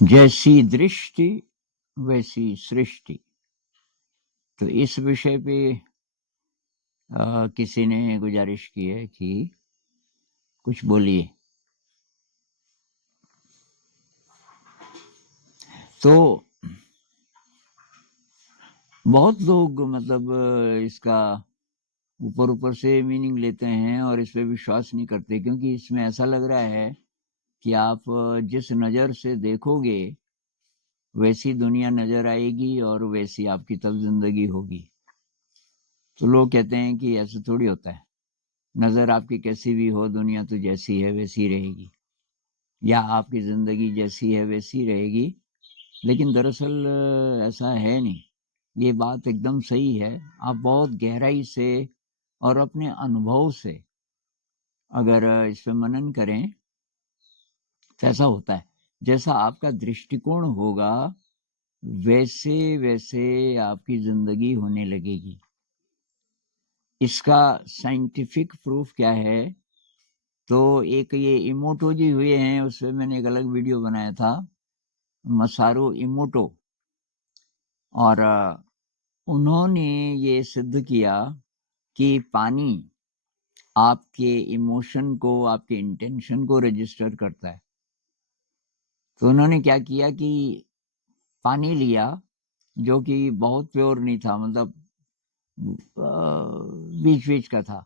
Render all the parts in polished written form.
जैसी दृष्टि वैसी सृष्टि। तो इस विषय पे किसी ने गुजारिश की है कि कुछ बोलिए। तो बहुत लोग मतलब इसका ऊपर ऊपर से मीनिंग लेते हैं और इस पे विश्वास नहीं करते, क्योंकि इसमें ऐसा लग रहा है कि आप जिस नज़र से देखोगे वैसी दुनिया नज़र आएगी और वैसी आपकी तब जिंदगी होगी। तो लोग कहते हैं कि ऐसा थोड़ी होता है, नज़र आपकी कैसी भी हो दुनिया तो जैसी है वैसी रहेगी, या आपकी ज़िंदगी जैसी है वैसी रहेगी। लेकिन दरअसल ऐसा है नहीं। ये बात एकदम सही है। आप बहुत गहराई से और अपने अनुभव से अगर इस पे मनन करें तो ऐसा होता है, जैसा आपका दृष्टिकोण होगा वैसे वैसे आपकी ज़िंदगी होने लगेगी। इसका साइंटिफिक प्रूफ क्या है? तो एक ये इमोटो जी हुए हैं, उस पे मैंने एक अलग वीडियो बनाया था, मसारू इमोटो। और उन्होंने ये सिद्ध किया कि पानी आपके इमोशन को, आपके इंटेंशन को रजिस्टर करता है। तो उन्होंने क्या किया कि पानी लिया जो कि बहुत प्योर नहीं था, मतलब बीच बीच का था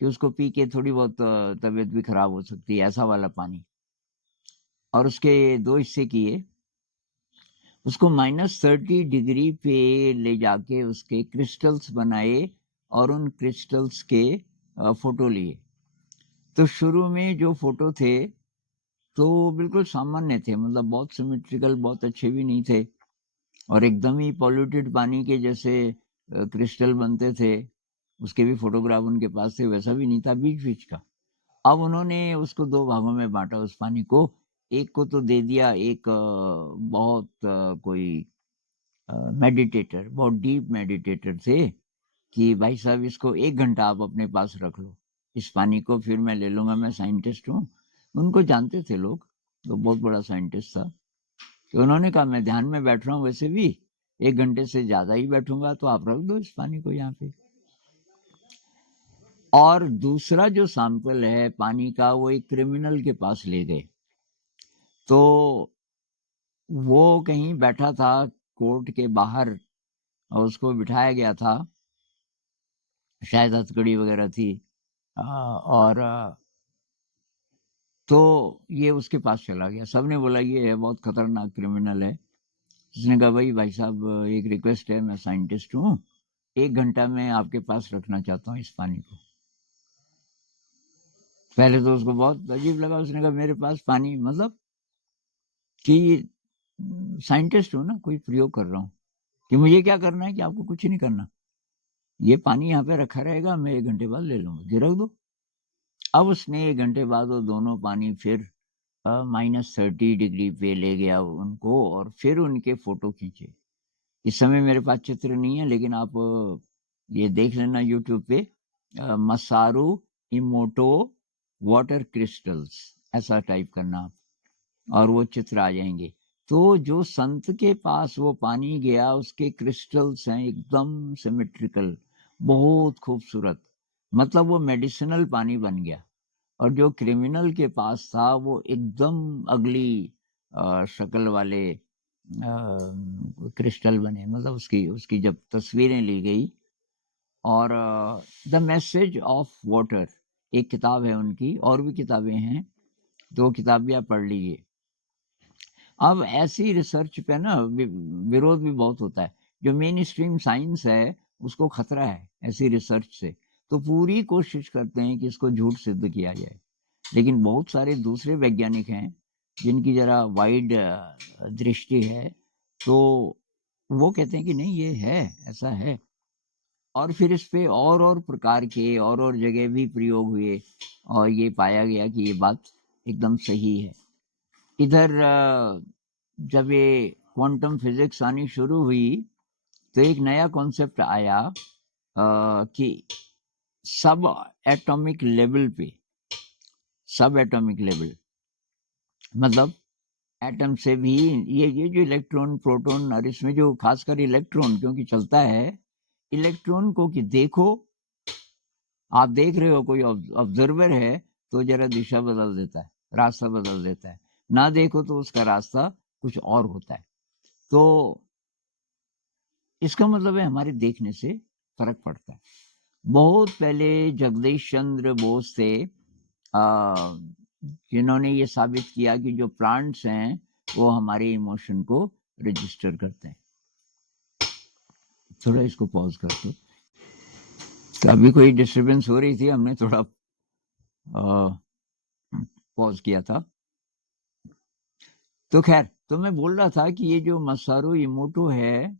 कि उसको पी के थोड़ी बहुत तबीयत भी खराब हो सकती है, ऐसा वाला पानी। और उसके दो हिस्से किए, उसको -30 डिग्री पे ले जाके उसके क्रिस्टल्स बनाए और उन क्रिस्टल्स के फोटो लिए। तो शुरू में जो फोटो थे तो बिल्कुल सामान्य थे, मतलब बहुत सिमेट्रिकल, बहुत अच्छे भी नहीं थे, और एकदम ही पॉल्यूटेड पानी के जैसे क्रिस्टल बनते थे, उसके भी फोटोग्राफ उनके पास थे, वैसा भी नहीं था, बीच बीच का। अब उन्होंने उसको दो भागों में बांटा उस पानी को। एक को तो दे दिया एक बहुत कोई मेडिटेटर, बहुत डीप मेडिटेटर थे, कि भाई साहब इसको 1 घंटा आप अपने पास रख लो, इस पानी को फिर मैं ले लूंगा, मैं साइंटिस्ट हूँ। उनको जानते थे लोग, तो बहुत बड़ा साइंटिस्ट था। तो उन्होंने कहा मैं ध्यान में बैठ रहा हूँ, वैसे भी 1 घंटे से ज्यादा ही बैठूंगा, तो आप रख दो इस पानी को यहाँ पे। और दूसरा जो सैंपल है पानी का, वो एक क्रिमिनल के पास ले गए। तो वो कहीं बैठा था कोर्ट के बाहर, और उसको बिठाया गया था, शायद हथकड़ी वगैरह थी। और तो ये उसके पास चला गया। सबने बोला ये है बहुत खतरनाक क्रिमिनल है। उसने कहा भाई साहब एक रिक्वेस्ट है, मैं साइंटिस्ट हूँ, 1 घंटा में आपके पास रखना चाहता हूँ इस पानी को। पहले तो उसको बहुत अजीब लगा, उसने कहा मेरे पास पानी, मतलब कि साइंटिस्ट हूँ ना, कोई प्रयोग कर रहा हूँ, कि मुझे क्या करना है कि आपको कुछ नहीं करना, ये पानी यहाँ पे रखा रहेगा, मैं 1 घंटे बाद ले लूंगा, कि रख दो। अब उसने 1 घंटे बाद वो दोनों पानी फिर -30 डिग्री पे ले गया उनको, और फिर उनके फोटो खींचे। इस समय मेरे पास चित्र नहीं है, लेकिन आप ये देख लेना यूट्यूब पे, मसारू इमोटो वाटर क्रिस्टल्स, ऐसा टाइप करना आप, और वो चित्र आ जाएंगे। तो जो संत के पास वो पानी गया, उसके क्रिस्टल्स हैं एकदम सिमेट्रिकल, बहुत खूबसूरत, मतलब वो मेडिसिनल पानी बन गया। और जो क्रिमिनल के पास था वो एकदम अगली शक्ल वाले क्रिस्टल बने, मतलब उसकी उसकी जब तस्वीरें ली गई। और द मैसेज ऑफ वाटर एक किताब है उनकी, और भी किताबें हैं, तो किताब भी आप पढ़ लीजिए। अब ऐसी रिसर्च पे ना विरोध भी बहुत होता है। जो मेन स्ट्रीम साइंस है उसको खतरा है ऐसी रिसर्च से, तो पूरी कोशिश करते हैं कि इसको झूठ सिद्ध किया जाए। लेकिन बहुत सारे दूसरे वैज्ञानिक हैं जिनकी जरा वाइड दृष्टि है, तो वो कहते हैं कि नहीं ये है, ऐसा है। और फिर इस पे और प्रकार के और जगह भी प्रयोग हुए, और ये पाया गया कि ये बात एकदम सही है। इधर जब ये क्वांटम फिजिक्स आनी शुरू हुई तो एक नया कॉन्सेप्ट आया कि सब एटॉमिक लेवल पे, सब एटॉमिक लेवल मतलब एटम से भी ये जो इलेक्ट्रॉन प्रोटॉन और इसमें जो खासकर इलेक्ट्रॉन क्योंकि चलता है, इलेक्ट्रॉन को कि देखो, आप देख रहे हो कोई ऑब्जर्वर है तो जरा दिशा बदल देता है, रास्ता बदल देता है, ना देखो तो उसका रास्ता कुछ और होता है। तो इसका मतलब है हमारे देखने से फर्क पड़ता है। बहुत पहले जगदीश चंद्र बोस थे जिन्होंने ये साबित किया कि जो प्लांट्स हैं वो हमारे इमोशन को रजिस्टर करते हैं। थोड़ा इसको पॉज कर दो। तो अभी कोई डिस्टरबेंस हो रही थी, हमने थोड़ा पॉज किया था। तो खैर, तो मैं बोल रहा था कि ये जो मसारू इमोटो है,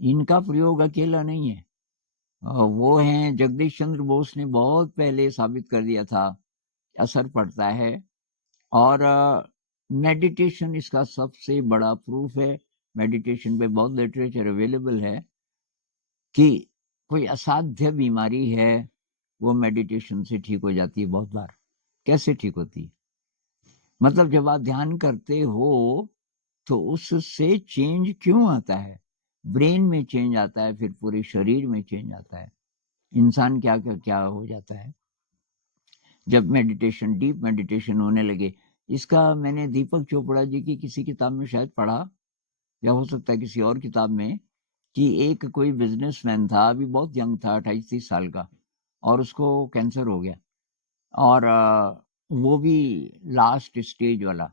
इनका प्रयोग अकेला नहीं है। वो हैं जगदीश चंद्र बोस ने बहुत पहले साबित कर दिया था, असर पड़ता है। और मेडिटेशन इसका सबसे बड़ा प्रूफ है। मेडिटेशन पे बहुत लिटरेचर अवेलेबल है कि कोई असाध्य बीमारी है वो मेडिटेशन से ठीक हो जाती है बहुत बार। कैसे ठीक होती है? मतलब जब आप ध्यान करते हो तो उससे चेंज क्यों आता है? ब्रेन में चेंज आता है, फिर पूरे शरीर में चेंज आता है। इंसान क्या क्या क्या हो जाता है जब मेडिटेशन, डीप मेडिटेशन होने लगे। इसका मैंने दीपक चोपड़ा जी की किसी किताब में शायद पढ़ा, या हो सकता है किसी और किताब में, कि एक कोई बिजनेसमैन था, अभी बहुत यंग था, 28-30 साल का, और उसको कैंसर हो गया, और वो भी लास्ट स्टेज वाला।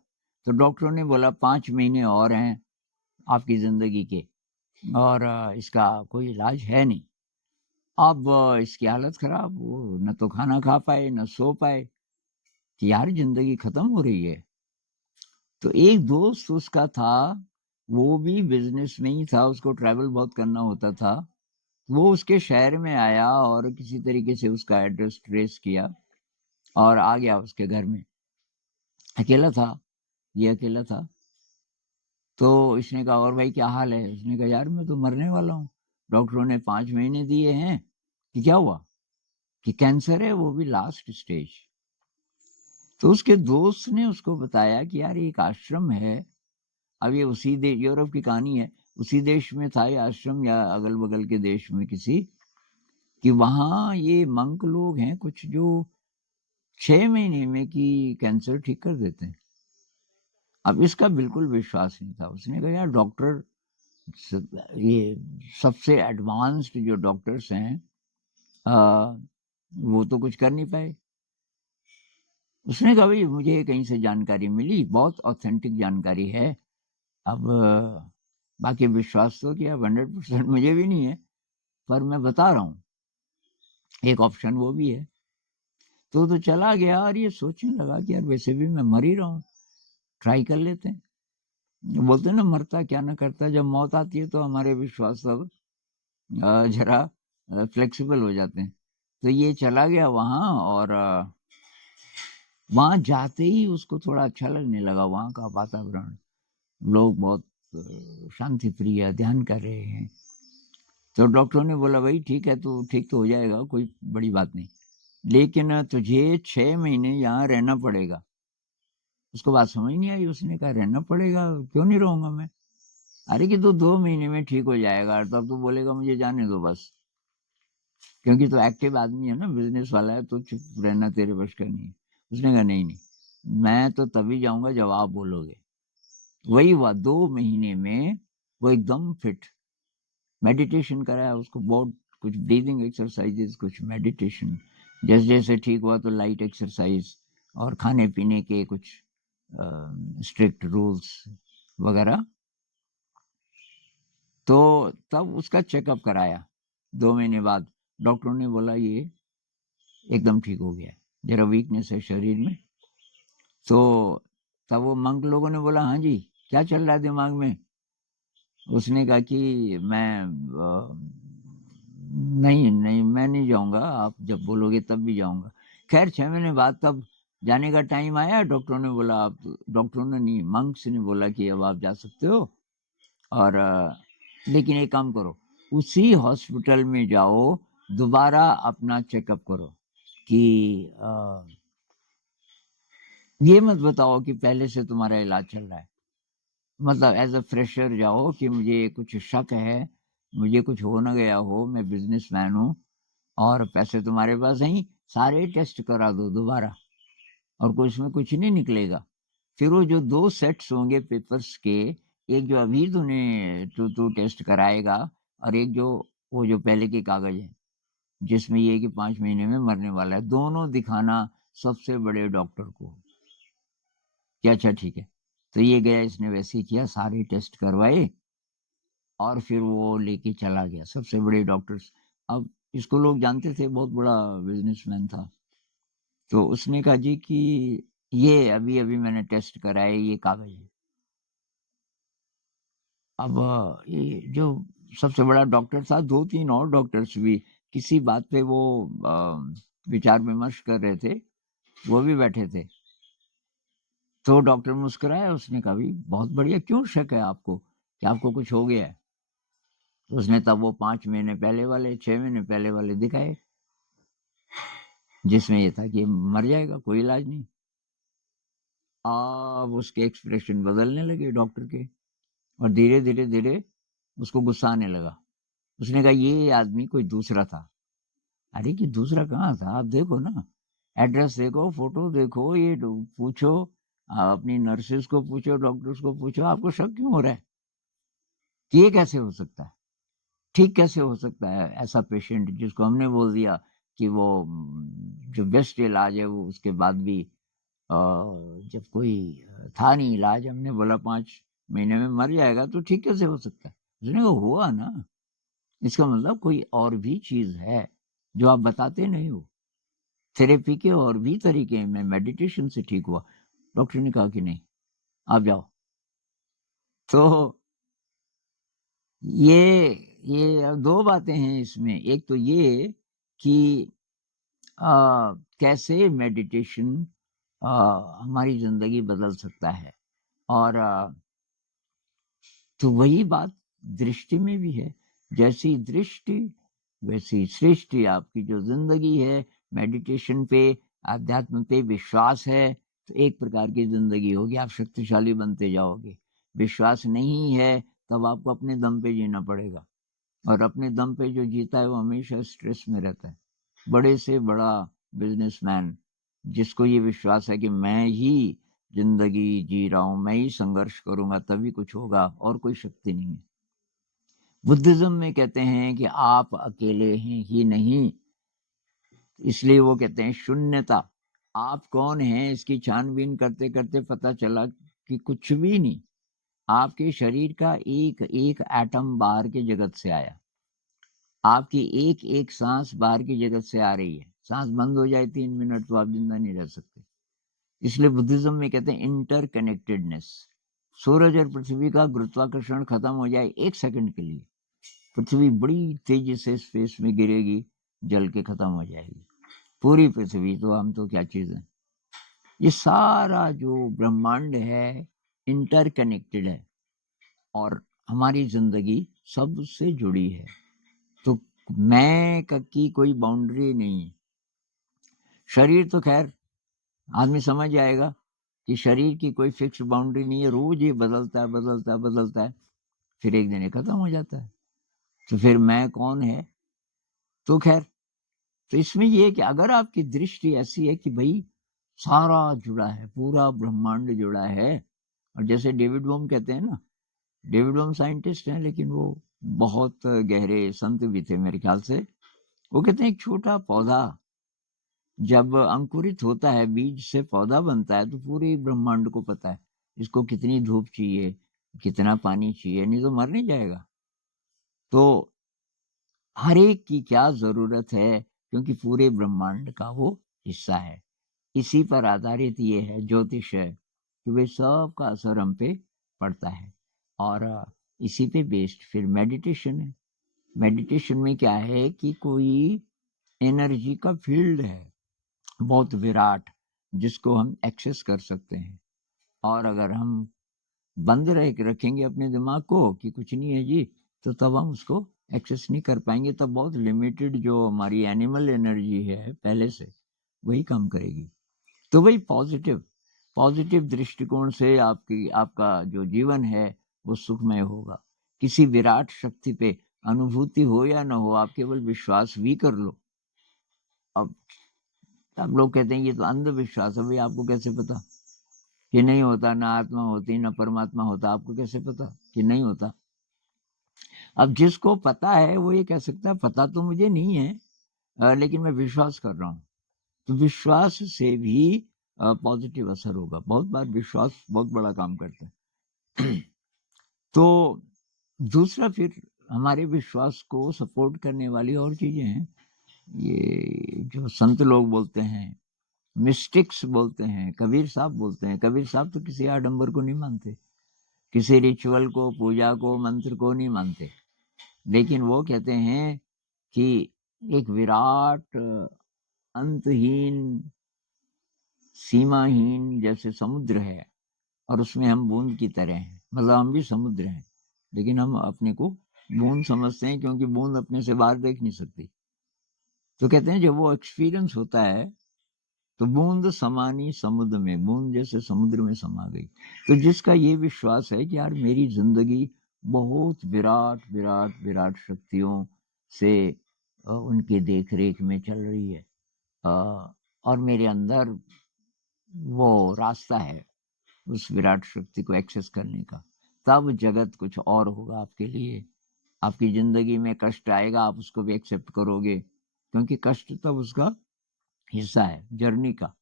तो डॉक्टरों ने बोला 5 महीने और हैं आपकी जिंदगी के, और इसका कोई इलाज है नहीं। अब इसकी हालत खराब, वो न तो खाना खा पाए न सो पाए, कि यार जिंदगी खत्म हो रही है। तो एक दोस्त उसका था, वो भी बिजनेस में ही था, उसको ट्रैवल बहुत करना होता था। वो उसके शहर में आया और किसी तरीके से उसका एड्रेस ट्रेस किया और आ गया उसके घर में। अकेला था, ये अकेला था। तो इसने कहा, और भाई क्या हाल है? उसने कहा, यार मैं तो मरने वाला हूँ, डॉक्टरों ने 5 महीने दिए हैं। कि क्या हुआ? कि कैंसर है, वो भी लास्ट स्टेज। तो उसके दोस्त ने उसको बताया कि यार एक आश्रम है, अब ये उसी देश, यूरोप की कहानी है, उसी देश में था ये आश्रम, या अगल बगल के देश में किसी, कि वहां ये मंक लोग हैं कुछ जो 6 महीने में कि कैंसर ठीक कर देते हैं। अब इसका बिल्कुल विश्वास नहीं था। उसने कहा, यार डॉक्टर, ये सबसे एडवांस्ड जो डॉक्टर्स हैं वो तो कुछ कर नहीं पाए। उसने कहा, भाई मुझे कहीं से जानकारी मिली, बहुत ऑथेंटिक जानकारी है। अब बाकी विश्वास तो किया 100% मुझे भी नहीं है, पर मैं बता रहा हूँ एक ऑप्शन वो भी है। तो चला गया और ये सोचने लगा कि यार वैसे भी मैं मर ही रहा हूँ, ट्राई कर लेते हैं। बोलते ना, मरता क्या ना करता, जब मौत आती है तो हमारे विश्वास सब जरा फ्लेक्सिबल हो जाते हैं। तो ये चला गया वहां, और वहां जाते ही उसको थोड़ा अच्छा लगने लगा। वहां का वातावरण, लोग बहुत शांति प्रिय, ध्यान कर रहे हैं। तो डॉक्टरों ने बोला, भाई ठीक है, तो ठीक तो हो जाएगा, कोई बड़ी बात नहीं, लेकिन तुझे 6 महीने यहाँ रहना पड़ेगा। उसको बात समझ नहीं आई। उसने कहा, रहना पड़ेगा? क्यों नहीं रहूंगा मैं? अरे कि तू 2 महीने में ठीक हो जाएगा, तब तो बोलेगा मुझे जाने दो बस, क्योंकि तो एक्टिव आदमी है ना, बिजनेस वाला है, तो चुप रहना तेरे बस का नहीं है। उसने कहा, नहीं नहीं, मैं तो तभी जाऊंगा जब आप बोलोगे। वही हुआ, 2 महीने में वो एकदम फिट। मेडिटेशन कराया उसको, बहुत कुछ ब्रीदिंग एक्सरसाइजेस, कुछ मेडिटेशन। जैसे जैसे ठीक हुआ तो लाइट एक्सरसाइज और खाने पीने के कुछ स्ट्रिक्ट रूल्स वगैरह। तो तब उसका चेकअप कराया 2 महीने बाद। डॉक्टरों ने बोला ये एकदम ठीक हो गया, जरा वीकनेस है शरीर में। तो तब वो मंक लोगों ने बोला, हाँ जी क्या चल रहा है दिमाग में? उसने कहा कि मैं नहीं नहीं, मैं नहीं जाऊंगा, आप जब बोलोगे तब भी जाऊंगा। खैर 6 महीने बाद तब जाने का टाइम आया। डॉक्टरों ने बोला, आप, डॉक्टरों ने नहीं, मंक्स ने बोला कि अब आप जा सकते हो, और लेकिन एक काम करो, उसी हॉस्पिटल में जाओ, दोबारा अपना चेकअप करो, कि ये मत बताओ कि पहले से तुम्हारा इलाज चल रहा है। मतलब एज अ फ्रेशर जाओ कि मुझे कुछ शक है, मुझे कुछ हो ना गया हो, मैं बिजनेसमैन हूँ और पैसे तुम्हारे पास नहीं, सारे टेस्ट करा दो दोबारा और कुछ उसमें कुछ नहीं निकलेगा। फिर वो जो 2 सेट्स होंगे पेपर्स के, एक जो अभी तू टेस्ट कराएगा और एक जो वो जो पहले के कागज़ हैं, जिसमें ये है कि 5 महीने में मरने वाला है, दोनों दिखाना सबसे बड़े डॉक्टर को कि अच्छा ठीक है। तो ये गया, इसने वैसे ही किया, सारे टेस्ट करवाए और फिर वो लेके चला गया सबसे बड़े डॉक्टर्स। अब इसको लोग जानते थे, बहुत बड़ा बिज़नेसमैन था। तो उसने कहा जी कि ये अभी-अभी मैंने टेस्ट कराए, ये कागज़ है। अब ये जो सबसे बड़ा डॉक्टर था, 2-3 और डॉक्टर्स भी किसी बात पे वो विचार-विमर्श कर रहे थे, वो भी बैठे थे। तो डॉक्टर मुस्कुराया, उसने कहा, "भई बहुत बढ़िया, क्यों शक है आपको कि आपको कुछ हो गया है?" तो उसने तब वो 5 महीने पहले वाले, 6 महीने पहले वाले दिखाए, जिसमें ये था कि मर जाएगा, कोई इलाज नहीं। अब उसके एक्सप्रेशन बदलने लगे डॉक्टर के और धीरे-धीरे उसको गुस्सा आने लगा। उसने कहा, "ये आदमी कोई दूसरा था।" अरे कि दूसरा कहाँ था? आप देखो ना, एड्रेस देखो, फ़ोटो देखो, ये पूछो, अपनी नर्सेज़ को पूछो, डॉक्टर्स को पूछो, आपको शक क्यों हो रहा है कि ये कैसे हो सकता है? ठीक कैसे हो सकता है ऐसा पेशेंट जिसको हमने बोल दिया कि वो जो बेस्ट इलाज है वो उसके बाद भी जब कोई था नहीं इलाज, हमने बोला 5 महीने में मर जाएगा, तो ठीक कैसे हो सकता है? उसने कहा, हुआ ना, इसका मतलब कोई और भी चीज़ है, जो आप बताते नहीं हो। थेरेपी के और भी तरीके हैं, मैं मेडिटेशन से ठीक हुआ। डॉक्टर ने कहा कि नहीं, आप जाओ। तो ये ये 2 बातें हैं इसमें। एक तो ये कि कैसे मेडिटेशन अ, हमारी ज़िंदगी बदल सकता है और तो वही बात दृष्टि में भी है। जैसी दृष्टि वैसी सृष्टि। आपकी जो ज़िंदगी है, मेडिटेशन पे, अध्यात्म पे विश्वास है, तो एक प्रकार की ज़िंदगी होगी, आप शक्तिशाली बनते जाओगे। विश्वास नहीं है, तब आपको अपने दम पे जीना पड़ेगा और अपने दम पे जो जीता है, वो हमेशा स्ट्रेस में रहता है। बड़े से बड़ा बिज़नेसमैन, जिसको ये विश्वास है कि मैं ही ज़िंदगी जी रहा हूँ, मैं ही संघर्ष करूँगा तभी कुछ होगा और कोई शक्ति नहीं है। बुद्धिज़्म में कहते हैं कि आप अकेले हैं ही नहीं, इसलिए वो कहते हैं शून्यता। आप कौन हैं इसकी छानबीन करते-करते पता चला कि कुछ भी नहीं। आपके शरीर का एक-एक एटम बाहर के जगत से आया। आपकी एक-एक साँस बाहर की जगत से आ रही है। साँस बंद हो जाए 3 मिनट तो आप ज़िंदा नहीं रह सकते। इसलिए बुद्धिज़्म में कहते हैं इंटरकनेक्टेडनेस। सूरज और पृथ्वी का गुरुत्वाकर्षण खत्म हो जाए 1 सेकंड के लिए, पृथ्वी बड़ी तेज़ी से स्पेस में गिरेगी, जल के खत्म हो जाएगी। पूरी पृथ्वी, तो हम तो क्या चीज़ हैं। ये सारा जो ब्रह्मांड है इंटरकनेक्टेड है और हमारी ज़िंदगी सबसे जुड़ी है। तो मैं क की कोई बाउंड्री नहीं है। शरीर तो ख़ैर आदमी समझ जाएगा कि शरीर की कोई फ़िक्स बाउंड्री नहीं है, रोज़ ये बदलता है, बदलता है, बदलता है, फिर एक दिन ये खत्म हो जाता है। तो फिर मैं कौन है? तो ख़ैर, तो इसमें ये है कि अगर आपकी दृष्टि ऐसी है कि भई सारा जुड़ा है, पूरा ब्रह्मांड जुड़ा है और जैसे डेविड बोहम कहते हैं ना, डेविड बोहम साइंटिस्ट हैं लेकिन वो बहुत गहरे संत भी थे मेरे ख़्याल से। वो कहते हैं एक छोटा पौधा जब अंकुरित होता है, बीज से पौधा बनता है, तो पूरे ब्रह्मांड को पता है, इसको कितनी धूप चाहिए, कितना पानी चाहिए, नहीं तो मर नहीं जाएगा। तो हर एक की क्या ज़रूरत है, क्योंकि पूरे ब्रह्मांड का वो हिस्सा है। इसी पर आधारित ये है ज्योतिष है, कि भई सबका असर हम पे पड़ता है और इसी पे बेस्ड फिर मेडिटेशन है। मेडिटेशन में क्या है कि कोई एनर्जी का फ़ील्ड है, बहुत विराट, जिसको हम एक्सेस कर सकते हैं और अगर हम बंद रखेंगे अपने दिमाग को कि कुछ नहीं है जी, तो तब हम उसको एक्सेस नहीं कर पाएँगे, तब बहुत लिमिटेड जो हमारी एनिमल एनर्जी है पहले से, वही काम करेगी। तो वही पॉज़िटिव, पॉजिटिव दृष्टिकोण से आपका जो जीवन है वो सुखमय होगा। किसी विराट शक्ति पे अनुभूति हो या ना हो, आप केवल विश्वास भी कर लो। अब लोग कहते हैं ये तो अंधविश्वास है। भाई आपको कैसे पता कि नहीं होता? ना आत्मा होती ना परमात्मा होता, आपको कैसे पता कि नहीं होता? अब जिसको पता है वो ये कह सकता है पता तो मुझे नहीं है, लेकिन मैं विश्वास कर रहा हूँ। तो विश्वास से भी पॉजिटिव असर होगा। बहुत बार विश्वास बहुत बड़ा काम करता है। तो दूसरा, फिर हमारे विश्वास को सपोर्ट करने वाली और चीजें हैं। ये जो संत लोग बोलते हैं, मिस्टिक्स बोलते हैं, कबीर साहब बोलते हैं। कबीर साहब तो किसी आडंबर को नहीं मानते, किसी रिचुअल को, पूजा को, मंत्र को नहीं मानते, लेकिन वो कहते हैं कि एक विराट अंतहीन सीमाहीन जैसे समुद्र है और उसमें हम बूंद की तरह हैं। मतलब हम भी समुद्र हैं, लेकिन हम अपने को बूंद समझते हैं क्योंकि बूंद अपने से बाहर देख नहीं सकती। तो कहते हैं जब वो एक्सपीरियंस होता है तो बूंद समानी समुद्र में, बूंद जैसे समुद्र में समा गई। तो जिसका ये विश्वास है कि यार मेरी जिंदगी बहुत विराट विराट विराट शक्तियों से उनकी देख रेख में चल रही है, और मेरे अंदर वो रास्ता है उस विराट शक्ति को एक्सेस करने का, तब जगत कुछ और होगा आपके लिए। आपकी जिंदगी में कष्ट आएगा, आप उसको भी एक्सेप्ट करोगे, क्योंकि कष्ट तब उसका हिस्सा है जर्नी का।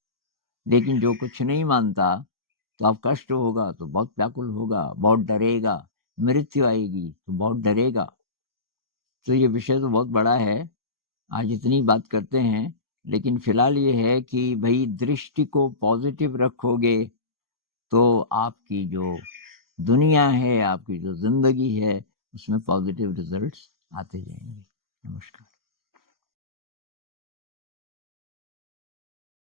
लेकिन जो कुछ नहीं मानता, तो आप कष्ट होगा तो बहुत व्याकुल होगा, बहुत डरेगा, मृत्यु आएगी तो बहुत डरेगा। तो ये विषय तो बहुत बड़ा है, आज इतनी बात करते हैं। लेकिन फिलहाल ये है कि भाई दृष्टि को पॉजिटिव रखोगे तो आपकी जो दुनिया है, आपकी जो जिंदगी है, उसमें पॉजिटिव रिजल्ट्स आते जाएंगे। नमस्कार।